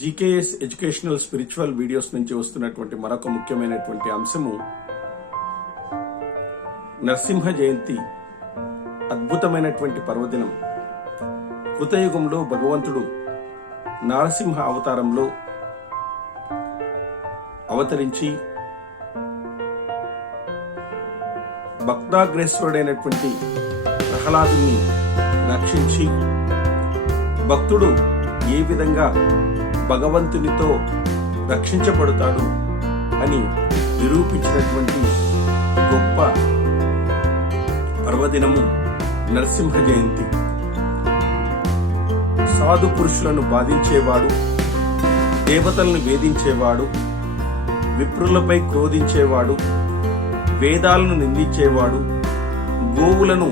GKS educational spiritual videos నుంచి వస్తున్నటువంటి మరొక ముఖ్యమైనటువంటి అంశము నరసింహ జయంతి. అద్భుతమైనటువంటి పర్వదినం. కృతయుగంలో భగవంతుడు నరసింహ అవతారంలో అవతరించి భక్తాగ్రేశ్వరుడైనటువంటి ప్రహ్లాదుని రక్షించి భక్తుడు ఏ విధంగా భగవంతునితో రక్షించబడతాడు అని నిరూపించినటువంటి గొప్ప పర్వదినము నరసింహ జయంతి. సాధు పురుషులను బాధించేవాడు, దేవతలను వేధించేవాడు, విప్రులపై క్రోధించేవాడు, వేదాలను నిందించేవాడు, గోవులను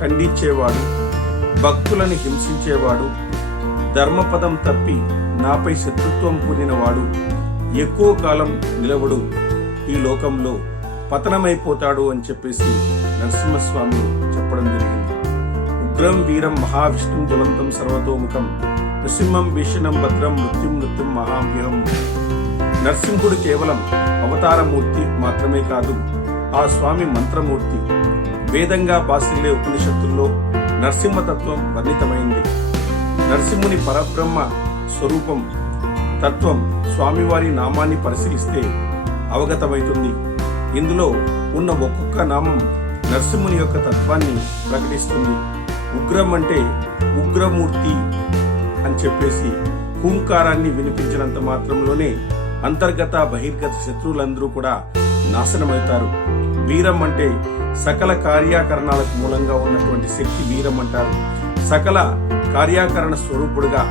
ఖండించేవాడు, భక్తులను హింసించేవాడు, ధర్మపదం తప్పి నాపై శత్రుత్వం పూనినవాడు ఎక్కువ కాలం నిలవడు, ఈ లోకంలో పతనమైపోతాడు అని చెప్పేసి నరసింహస్వామి చెప్పడం జరిగింది. ఉగ్రం వీరం మహావిష్ణుం జ్వలంతం సర్వతోముఖం నృసింహం భీషణం భద్రం మృత్యుం మృత్యుం మహాభ్యం. నరసింహుడు కేవలం అవతారమూర్తి మాత్రమే కాదు, ఆ స్వామి మంత్రమూర్తి. వేదంగా బాసిల్లే ఉపనిషత్తుల్లో నరసింహతత్వం వర్ణితమైంది. నరసింహుని పరబ్రహ్మ స్వరూపం తత్వం స్వామివారి నామాన్ని పరిశీలిస్తే అవగతమవుతుంది. ఇందులో ఉన్న ఒక్కొక్క నామం నరసింహుని యొక్క తత్వాన్ని ప్రకటిస్తుంది. ఉగ్రం అంటే ఉగ్రమూర్తి అని చెప్పేసి హూంకారాన్ని వినిపించినంత మాత్రంలోనే అంతర్గత బహిర్గత శత్రువులందరూ కూడా నాశనమవుతారు. వీరం అంటే సకల కార్యాకరణాలకు మూలంగా ఉన్నటువంటి శక్తి వీరం అంటారు. సకల కార్యాకరణ స్వరూపుడుగా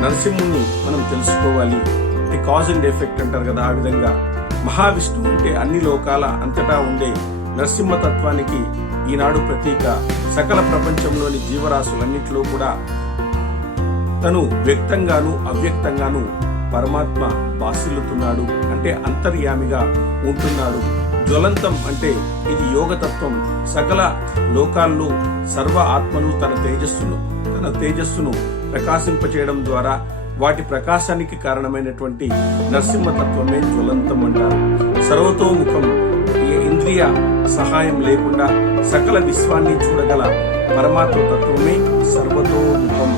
నరసింహుని మనం తెలుసుకోవాలి. అంటే కాజ్ అండ్ ఎఫెక్ట్ అంటారు కదా, ఆ విధంగా మహావిష్ణువు అంటే అన్ని లోకాల అంతటా ఉండే నరసింహతత్వానికి ఈనాడు ప్రతీక. సకల ప్రపంచంలోని జీవరాశులన్నింటిలో కూడా తను వ్యక్తంగాను అవ్యక్తంగాను పరమాత్మ బాసిల్లుతున్నాడు, అంటే అంతర్యామిగా ఉంటున్నాడు. జ్వలంతం అంటే ఇది యోగతత్వం. సకల లోకాల్లో సర్వ ఆత్మలు తన తేజస్సును ప్రకాశింపచేయడం ద్వారా వాటి ప్రకాశానికి కారణమైనటువంటి నరసింహతత్వమే జ్వలంతం అంటారు. సర్వతోముఖం, ఇంద్రియ సహాయం లేకుండా సకల విశ్వాన్ని చూడగల పరమాత్మ తత్వమే సర్వతోముఖం.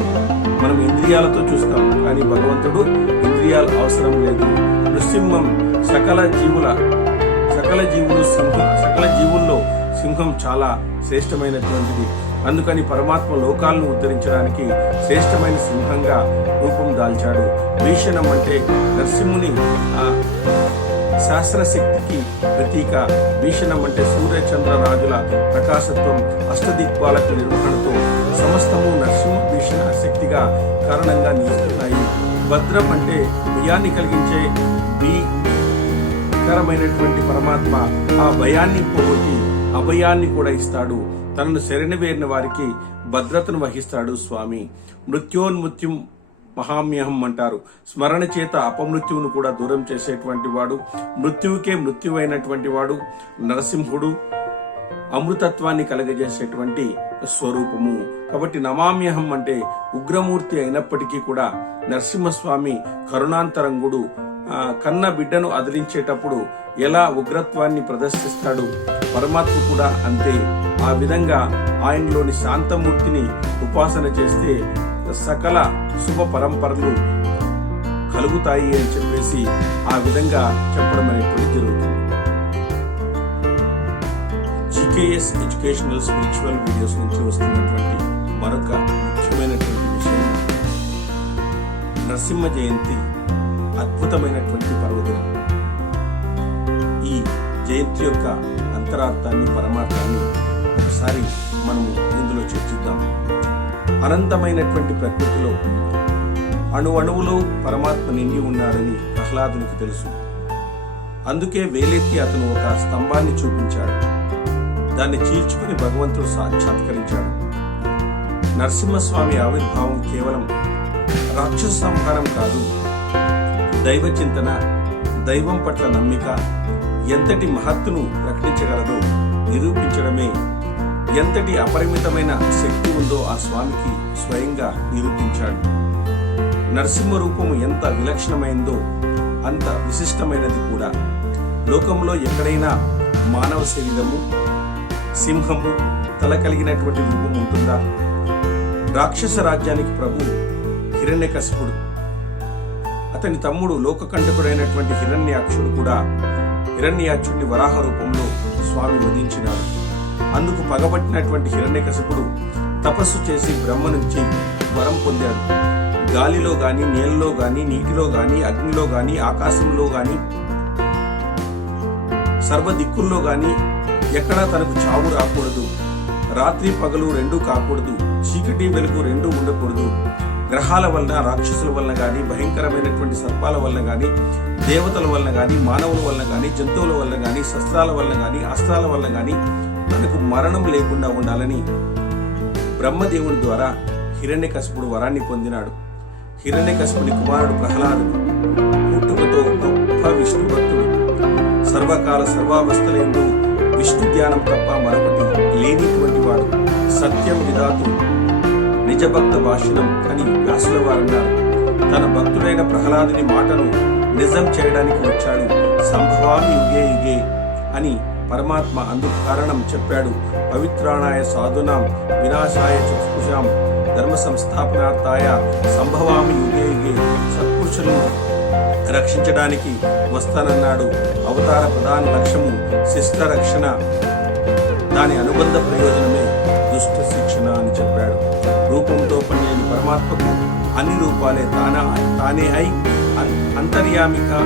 మనం ఇంద్రియాలతో చూస్తాం, కానీ భగవంతుడు ఇంద్రియాలు అవసరం లేదు. నృసింహం సకల జీవుల్లో సింహం చాలా శ్రేష్టమైనటువంటిది. అందుకని పరమాత్మ లోకాలను ఉద్ధరించడానికి శ్రేష్టమైన సింహంగా రూపం దాల్చాడు. భీషణం అంటే నరసింహుని శాస్త్రశక్తికి ప్రతీక. భీషణం అంటే సూర్యచంద్ర రాజుల ప్రకాశత్వం, అష్టదిక్పాలక నిర్వహణతో సమస్తము నరసింహ భీషణ శక్తిగా కారణంగా నిలుస్తున్నాయి. భద్రం అంటే భయాన్ని కలిగించే భీకరమైనటువంటి పరమాత్మ ఆ భయాన్ని పోగొట్టి అభయాన్ని కూడా ఇస్తాడు. తనను శరణవేరిన వారికి భద్రతను వహిస్తాడు స్వామి. మృత్యోన్మృత్యుం మహామ్యహం అంటారు. స్మరణ చేత అపమృత్యువును కూడా దూరం చేసేటువంటి వాడు, మృత్యువుకే మృత్యువైనటువంటి వాడు నరసింహుడు. అమృతత్వాన్ని కలగజేసేటువంటి స్వరూపము. కాబట్టి నమామ్యహం అంటే ఉగ్రమూర్తి అయినప్పటికీ కూడా నరసింహస్వామి కరుణాంతరంగుడు. కన్న బిడ్డను అదిలించేటప్పుడు ఎలా ఉగ్రత్వాన్ని ప్రదర్శిస్తాడు, పరమాత్మ కూడా అంతే. ఆ విధంగా ఆయనలోని శాంతమూర్తిని ఉపాసన చేస్తే సకల శుభ పరంపరలు కలుగుతాయి అని చెప్పేసి ఆ విధంగా చెప్పడం అనేటువంటి జరుగుతుంది. జీకేఎస్ ఎడ్యుకేషనల్ స్పిరిచువల్ వీడియోస్ నుంచి వస్తున్నటువంటి మరొక ముఖ్యమైనటువంటి విషయం నరసింహ జయంతి. అద్భుతమైనటువంటి పర్వదినం. ఈ జయంతి యొక్క అంతరార్థాన్ని, పరమార్థాన్ని ఒకసారి మనము ఇందులో చర్చిద్దాం. అనంతమైనటువంటి ప్రకృతిలో అణువులో పరమాత్మ నిండి ఉన్నాడని ప్రహ్లాదునికి తెలుసు. అందుకే వేలెత్తి అతను ఒక స్తంభాన్ని చూపించాడు. దాన్ని చీల్చుకుని భగవంతుడు సాక్షాత్కరించాడు. నరసింహస్వామి ఆవిర్భావం కేవలం రాక్షస సంహారం కాదు, దైవ చింతన, దైవం పట్ల నమ్మిక ఎంతటి మహత్తును ప్రకటించగలదో నిరూపించడమే. ఎంతటి అపరిమితమైన శక్తి ఉందో ఆ స్వామికి స్వయంగా నిరూపించాడు. నరసింహ రూపము ఎంత విలక్షణమైందో అంత విశిష్టమైనది కూడా. లోకంలో ఎక్కడైనా మానవ శరీరము, సింహము తల కలిగినటువంటి రూపం ఉంటుందా? రాక్షస రాజ్యానికి ప్రభు హిరణ్యకశిపుడు, అతని తమ్ముడు లోకకంటకుడైనటువంటి హిరణ్యాక్షుడు కూడా హిరణ్యాక్షుడిని వరాహ రూపంలో స్వామి వధించినాడు. అందుకు పగబట్టినటువంటి హిరణ్యకశిపుడు తపస్సు చేసి బ్రహ్మ నుంచి వరం పొందాడు. గాలిలో గాని, నీళ్ళలో గాని, నీటిలో గాని, అగ్నిలో గాని, ఆకాశంలో గాని, సర్వ దిక్కుల్లో గాని ఎక్కడా తనకు చావు రాకూడదు. రాత్రి పగలు రెండూ కాకూడదు. చీకటి వెలుగు రెండూ ఉండకూడదు. గ్రహాల వలన, రాక్షసుల వలన గాని, భయంకరమైనటువంటి సర్పాల వలన గాని, దేవతల వలన గాని, మానవుల వలన గాని, జంతువుల వలన గాని, శస్త్రాల వలన గాని, అస్త్రాల వలన గాని తనకు మరణం లేకుండా ఉండాలని బ్రహ్మదేవుని ద్వారా హిరణ్యకశిపుడు వరాన్ని పొందినాడు. హిరణ్యకశిపుని కుమారుడు ప్రహ్లాదుడు పుట్టుకతో గొప్ప విష్ణు భక్తుడు. సర్వకాల సర్వావస్థలందు విష్ణు ధ్యానం తప్ప మరొకటి లేనిటువంటి వాడు. సత్యం విధాతు నిజభక్త భాషణం అని వ్యాసుల వారన్నారు. తన భక్తుడైన ప్రహ్లాదుని మాటను నిజం చేయడానికి వచ్చాడు. సంభవామి యుగే యుగే అని పరమాత్మ అందుకు కారణం చెప్పాడు. పవిత్రాణాయ సాధునాం వినాశాయ చతుష్పుషాం ధర్మ సంస్థాపనార్థాయ సంభవామి యుగే యుగే, సత్పురుషులను రక్షించడానికి వస్తానన్నాడు. అవతార ప్రధాన లక్ష్యము శిష్ట రక్షణ, దాని అనుబంధ ప్రయోజనమే దుష్ట శిక్షణ అని చెప్పాడు. రూపంతో పనిచేయని పరమాత్మకు అన్ని రూపాలే తానే అయి అంతర్యామిగా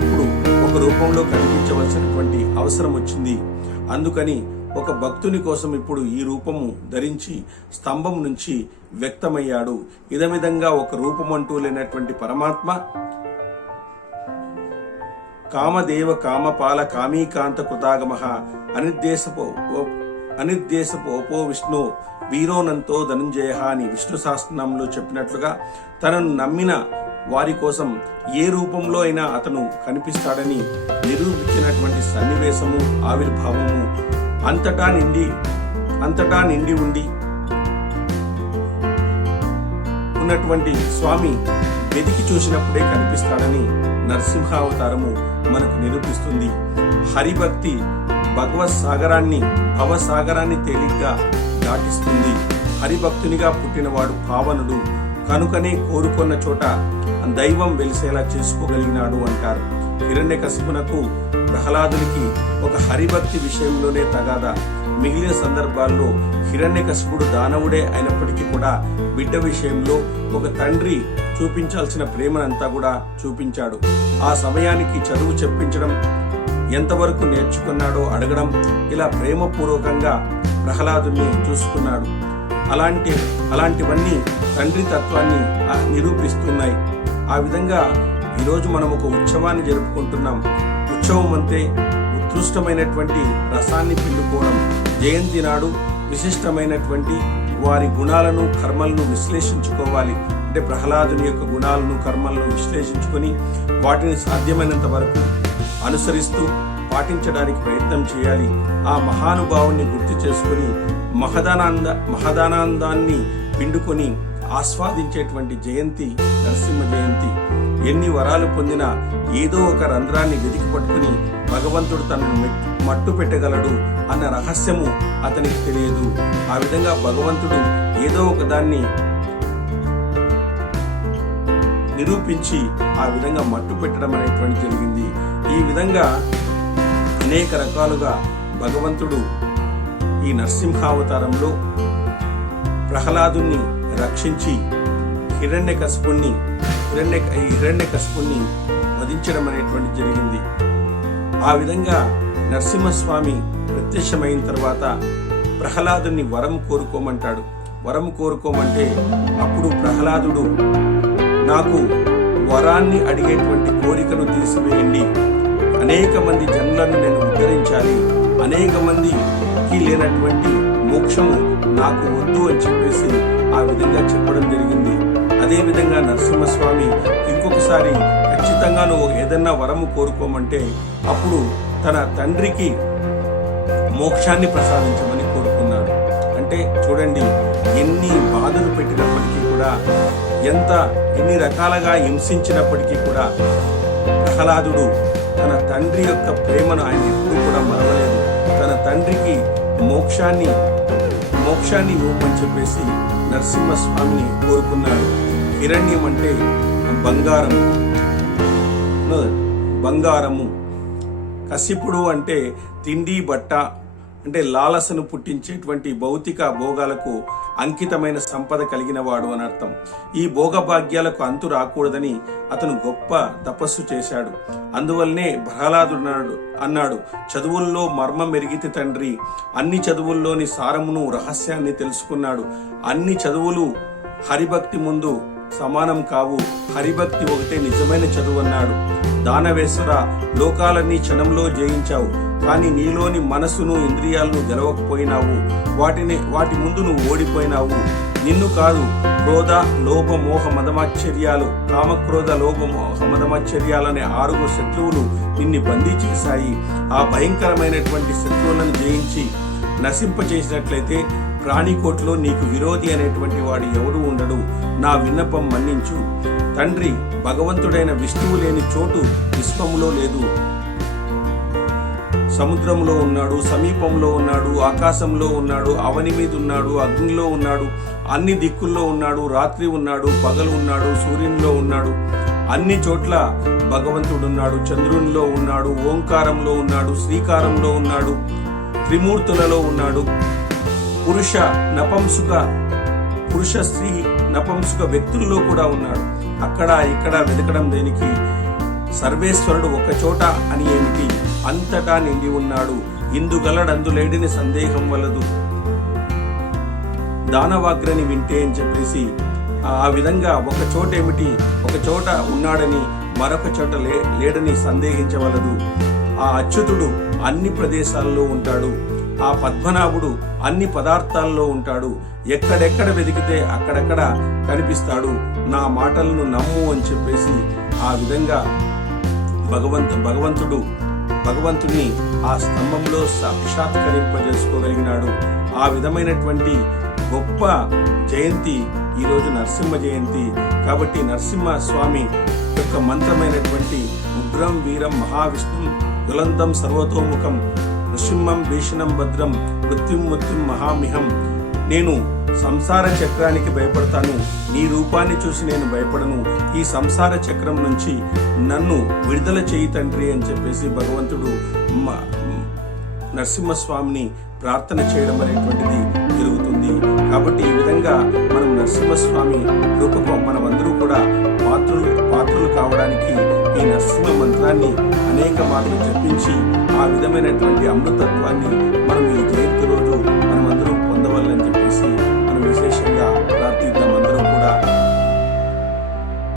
ఇప్పుడు ఒక రూపంలో కనిపించవలసినటువంటి అవసరం వచ్చింది. అందుకని ఒక భక్తుని కోసం ఇప్పుడు ఈ రూపము ధరించి స్తంభం నుంచి వ్యక్తమయ్యాడు. ఇదమిదంగా ఒక రూపమంటూ లేనటువంటి పరమాత్మ కామదేవ కామపాల కామీకాంత కృతాగమః అనిర్దేశపోపో విష్ణు వీరోనంతో ధనుంజయ అని విష్ణు సహస్రనామంలో చెప్పినట్లుగా తనను నమ్మిన వారి కోసం ఏ రూపంలో అయినా అతను కనిపిస్తాడని నిరూపించినటువంటి సన్నివేశము, ఆవిర్భావము అంతటా నిండి ఉండి ఉన్నటువంటి స్వామి వెతికి చూసినప్పుడే కనిపిస్తాడని నరసింహావతారము మనకు నిరూపిస్తుంది. హరిభక్తి భగవత్ సాగరాన్ని, భవసాగరాన్ని తేలిగ్గా దాటిస్తుంది. హరిభక్తునిగా పుట్టినవాడు పావనుడు, కనుకనే కోరుకున్న చోట దైవం వెలిసేలా చేసుకోగలిగినాడు అంటారు. హిరణ్యకశిపునకు ప్రహ్లాదునికి ఒక హరిభక్తి విషయంలోనే తగాదా. మిగిలిన సందర్భాల్లో హిరణ్యకశిపుడు దానవుడే అయినప్పటికీ కూడా బిడ్డ విషయంలో ఒక తండ్రి చూపించాల్సిన ప్రేమనంతా కూడా చూపించాడు. ఆ సమయానికి చదువు చెప్పించడం, ఎంతవరకు నేర్చుకున్నాడో అడగడం, ఇలా ప్రేమపూర్వకంగా ప్రహ్లాదుని చూసుకున్నాడు. అలాంటివన్నీ తండ్రి తత్వాన్ని నిరూపిస్తున్నాయి. ఆ విధంగా ఈరోజు మనం ఒక ఉత్సవాన్ని జరుపుకుంటున్నాం. ఉత్సవం అంటే ఉత్కృష్టమైనటువంటి రసాన్ని పిండుకోవడం. జయంతి నాడు విశిష్టమైనటువంటి వారి గుణాలను, కర్మలను విశ్లేషించుకోవాలి. అంటే ప్రహ్లాదుని యొక్క గుణాలను, కర్మలను విశ్లేషించుకొని వాటిని సాధ్యమైనంత వరకు అనుసరిస్తూ పాటించడానికి ప్రయత్నం చేయాలి. ఆ మహానుభావుని గుర్తు చేసుకుని మహదానందాన్ని పిండుకొని ఆస్వాదించేటువంటి జయంతి నరసింహ జయంతి. ఎన్ని వరాలు పొందినా ఏదో ఒక రంధ్రాన్ని వెతికి పట్టుకుని భగవంతుడు తనను మట్టు పెట్టగలడు అన్న రహస్యము అతనికి తెలియదు. ఆ విధంగా భగవంతుడు ఏదో ఒక దాన్ని నిరూపించి ఆ విధంగా మట్టు పెట్టడం అనేటువంటి జరిగింది. ఈ విధంగా అనేక రకాలుగా భగవంతుడు ఈ నరసింహావతారంలో ప్రహ్లాదుని రక్షించి హిరణ్యకశిపుణ్ణి వధించడం అనేటువంటి జరిగింది. ఆ విధంగా నరసింహస్వామి ప్రత్యక్షమైన తర్వాత ప్రహ్లాదుని వరం కోరుకోమంటాడు. వరం కోరుకోమంటే అప్పుడు ప్రహ్లాదుడు, నాకు వరాన్ని అడిగేటువంటి కోరికను తీసివేయండి, అనేక మంది జనులను నేను ఉద్ధరించాలి, అనేక మందికి లేనటువంటి మోక్షము నాకు వద్దు అని చెప్పేసి ఆ విధంగా చెప్పడం జరిగింది. అదేవిధంగా నరసింహస్వామి ఇంకొకసారి ఖచ్చితంగా నువ్వు ఏదన్నా వరము కోరుకోమంటే అప్పుడు తన తండ్రికి మోక్షాన్ని ప్రసాదించమని కోరుకున్నాడు. అంటే చూడండి, ఎన్ని బాధలు పెట్టినప్పటికీ కూడా, ఎంత ఎన్ని రకాలుగా హింసించినప్పటికీ కూడా ప్రహ్లాదుడు తన తండ్రి యొక్క ప్రేమను ఆయన ఎప్పుడూ కూడా మరవలేదు. తన తండ్రికి మోక్షాన్ని ఇవ్వమని చెప్పేసి నరసింహస్వామిని కోరుకున్నాడు. హిరణ్యం అంటే బంగారము, కసిపుడు అంటే తిండి బట్ట, అంటే లాలసను పుట్టించేటువంటి భౌతిక భోగాలకు అంకితమైన సంపద కలిగిన వాడు అని అర్థం. ఈ భోగభాగ్యాలకు అంతు రాకూడదని అతను గొప్ప తపస్సు చేశాడు. అందువల్లనే ప్రహ్లాదుడు అన్నాడు, చదువుల్లో మర్మం ఎరిగితే తండ్రి, అన్ని చదువుల్లోని సారమును రహస్యాన్ని తెలుసుకున్నాడు. అన్ని చదువులు హరిభక్తి ముందు సమానం కావు, హరిభక్తి ఒకటే నిజమైన చదువు అన్నాడు. దానవేశ్వర, లోకాలన్నీ క్షణంలో జయించావు, కానీ నీలోని మనసును ఇంద్రియాలను గెలవకపోయినావు. వాటి ముందు నువ్వు ఓడిపోయినావు. నిన్ను కాదు, క్రోధ లోభ మోహ మదమాశ్చర్యాలు, కామక్రోధ లోభ మోహ మదమాశ్చర్యాలనే 6 శత్రువులు నిన్ను బందీ చేశాయి. ఆ భయంకరమైనటువంటి శత్రువులను జయించి నశింపచేసినట్లయితే ప్రాణికోట్లో నీకు విరోధి అనేటువంటి వాడు ఎవడు ఉండడు. నా విన్నపం మన్నించు. తండ్రి, భగవంతుడైన విష్ణువు లేని చోటు విశ్వములో లేదు. సముద్రంలో ఉన్నాడు, సమీపంలో ఉన్నాడు, ఆకాశంలో ఉన్నాడు, అవని మీద ఉన్నాడు, అగ్నిలో ఉన్నాడు, అన్ని దిక్కుల్లో ఉన్నాడు, రాత్రి ఉన్నాడు, పగలు ఉన్నాడు, సూర్యునిలో ఉన్నాడు, అన్ని చోట్ల భగవంతుడున్నాడు. చంద్రునిలో ఉన్నాడు, ఓంకారంలో ఉన్నాడు, శ్రీకారంలో ఉన్నాడు, త్రిమూర్తులలో ఉన్నాడు. పురుష స్త్రీ నపంసుక వ్యక్తుల్లో కూడా ఉన్నాడు. అక్కడ ఇక్కడ వెతకడం దేనికి? సర్వేశ్వరుడు ఒక చోట అని ఏమిటి? అంతటా నిండి ఉన్నాడు. ఇందుగలడందులేడిని సందేహం వలదు. దానవాగ్రని వింటే అని చెప్పేసి ఆ విధంగా ఒక చోట ఏమిటి, ఒక చోట ఉన్నాడని మరొక చోట లేడని సందేహించవలదు. ఆ అచ్యుతుడు అన్ని ప్రదేశాల్లో ఉంటాడు. ఆ పద్మనాభుడు అన్ని పదార్థాల్లో ఉంటాడు. ఎక్కడెక్కడ వెతికితే అక్కడెక్కడ కనిపిస్తాడు. నా మాటలను నమ్ము అని చెప్పేసి ఆ విధంగా భగవంతుడిని ఆ స్తంభంలో సాక్షాత్కరింపజేసుకోగలిగినాడు. ఆ విధమైనటువంటి గొప్ప జయంతి ఈరోజు నరసింహ జయంతి. కాబట్టి నరసింహ స్వామి యొక్క మంత్రమైనటువంటి ఉగ్రం వీరం మహావిష్ణుం జ్వలంతం సర్వతోముఖం నృసింహం భీషణం భద్రం మృత్యుం మహామిహం. నేను సంసార చక్రానికి భయపడతాను, నీ రూపాన్ని చూసి నేను భయపడను. ఈ సంసార చక్రం నుంచి నన్ను విడుదల చేయి తండ్రి అని చెప్పేసి భగవంతుడు నరసింహస్వామిని ప్రార్థన చేయడం అనేటువంటిది జరుగుతుంది. కాబట్టి ఈ విధంగా మనం నరసింహస్వామి రూపకం మనమందరూ కూడా పాత్రులు కావడానికి ఈ నరసింహ మంత్రాన్ని అనేక మార్లు జపించి ఆ విధమైనటువంటి అమృతత్వాన్ని మనం